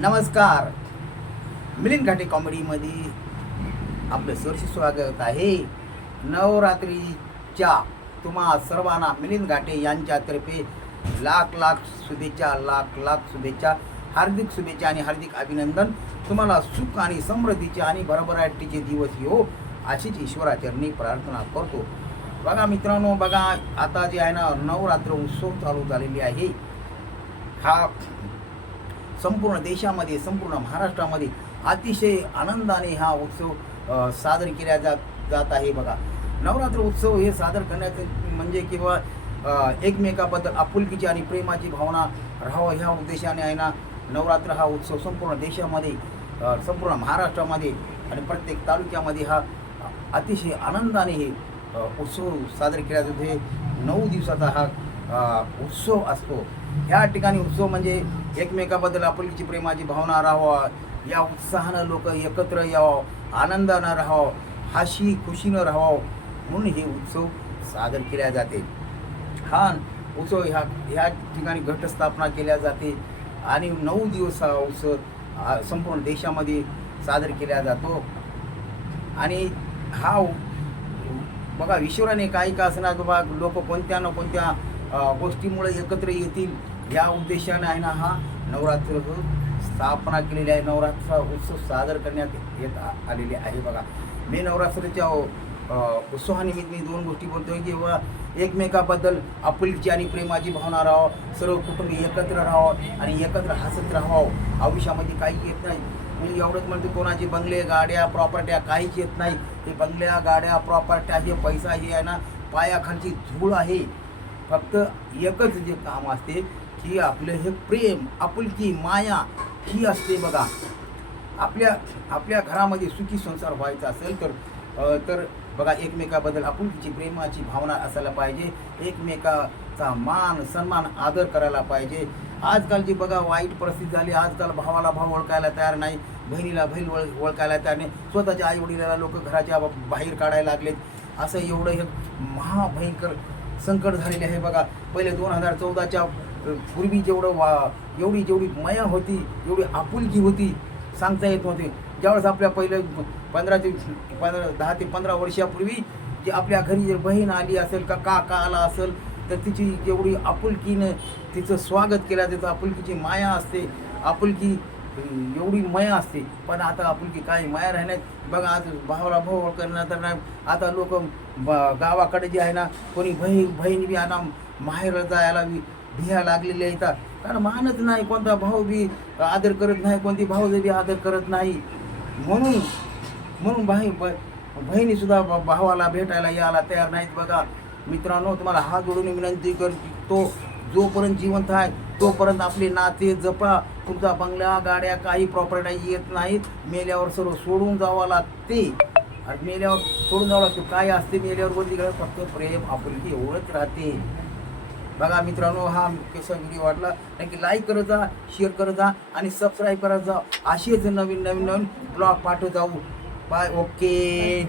नमस्कार. मिलिंद घाटे कॉमेडीमध्ये आपलं सरशी स्वागत आहे. नवरात्रीच्या तुम्हा सर्वांना मिलिंद घाटे यांच्यातर्फे लाख लाख शुभेच्छा लाख लाख शुभेच्छा हार्दिक शुभेच्छा आणि हार्दिक अभिनंदन. तुम्हाला सुख आणि समृद्धीचे आणि भरभराटीचे दिवस येऊ अशीच ईश्वराचरणी प्रार्थना करतो. बघा मित्रांनो बघा आता जे आहे ना नवरात्र उत्सव चालू झालेली आहे. हा संपूर्ण देशामध्ये संपूर्ण महाराष्ट्रामध्ये अतिशय आनंदाने हा उत्सव सादर साजरा केला जात जात आहे बघा. नवरात्र उत्सव हे सादर करण्याचे म्हणजे किंवा एकमेकाबद्दल आपुलकीची आणि प्रेमाची भावना राहावं ह्या उद्देशाने आहे ना नवरात्र हा उत्सव संपूर्ण देशामध्ये संपूर्ण महाराष्ट्रामध्ये आणि प्रत्येक तालुक्यामध्ये हा अतिशय आनंदाने हे उत्सव सादर केला जातो हे नऊ दिवसाचा हा उत्सव असतो. ह्या ठिकाणी उत्सव म्हणजे एकमेकाबद्दल आपुलकीची प्रेमाची भावना राहावा. या उत्साहानं लोक एकत्र यावं आनंदानं राहावं हाशी खुशीनं राहावं म्हणून हे उत्सव सादर केल्या जाते. हा उत्सव ह्या ह्या ठिकाणी घटस्थापना केल्या जाते आणि नऊ दिवस हा उत्सव संपूर्ण देशामध्ये सादर केला जातो. आणि हा बघा ईश्वराने काही का असणार बाबा लोक कोणत्या ना कोणत्या गोष्टीमुळे एकत्र येतील या उद्देशाने आहे ना हा नवरात्र स्थापना केलेली आहे. नवरात्र उत्सव सादर करण्यात येत आलेले आहे बघा. मी नवरात्राच्या उत्सवानिमित्त मी दोन गोष्टी बोलतोय की बाबा एकमेकाबद्दल आपुलकीची आणि प्रेमाची भावना राहावं सर्व कुटुंब एकत्र राहावं आणि एकत्र हसत राहावं. आयुष्यामध्ये काही येत नाही. मी एवढंच म्हणतो कोणाचे बंगले गाड्या प्रॉपर्ट्या काहीच येत नाही. हे बंगल्या गाड्या प्रॉपर्ट्या हे पैसा हे आहे ना पायाखालची धूळ आहे. फक्त एकच जे काम असते की आपलं हे प्रेम आपुलकी माया ही असते बघा. आपल्या आपल्या घरामध्ये सुखी संसार व्हायचा असेल तर तर बघा एकमेकाबद्दल आपुलकीची प्रेमाची भावना असायला पाहिजे. एकमेकाचा मान सन्मान आदर करायला पाहिजे. आजकालची बघा वाईट परिस्थिती झाली आजकाल भावाला भाव ओळखायला तयार नाही बहिणीला बहीण ओळ ओळखायला तयार नाही स्वतःच्या आई वडिलाला लोक घराच्या बाहेर काढायला लागलेत. असं एवढं हे महाभयंकर संकट झालेले आहे. बघा पहिले दोन हजार चौदाच्या पूर्वी जेवढं वा एवढी जेवढी मया होती एवढी आपुलकी होती सांगता येत नव्हती. ज्यावेळेस आपल्या पहिले पंधरा ते पंधरा दहा ते पंधरा वर्षापूर्वी जी आपल्या घरी जर बहीण आली असेल का काका आला असेल तर तिची जेवढी आपुलकीनं तिचं स्वागत केलं त्याचं आपुलकीची माया असते आपुलकी एवढी माया असते. पण आता आपुलकी काही माया राहण्यात बघा आज भावाला भाऊ करणार तर नाही. आता लोक गावाकडे जे आहे ना कोणी बहीण बहीण बी आणा माहेर जायला बी भिया लागलेले येतात कारण मानत नाही कोणता भाऊ बी आदर करत नाही कोणती भाऊ बी आदर करत नाही. म्हणून म्हणून भाई ब बहिणी सुद्धा भावाला भेटायला यायला तयार नाहीत बघा. मित्रांनो तुम्हाला हात जोडून विनंती करतो. जोपर्यंत जिवंत आहे तोपर्यंत आपले नाते जपा. तुमचा बंगल्या गाड्या काही प्रॉपर्टी येत नाहीत. मेल्यावर सर्व सोडून जावं लागते. आणि मेल्यावर सोडून जावं लागते. काय असते मेल्यावर? म्हणजे बोलली गेलं फक्त प्रेम आपुलकी एवढंच राहते. बघा मित्रांनो हा कसा व्हिडिओ वाटला नक्की लाईक करत जा शेअर करत जा आणि सबस्क्राईब करत जा. असेच नवीन नवीन नवीन ब्लॉग पाठवत जाऊ. Bye okay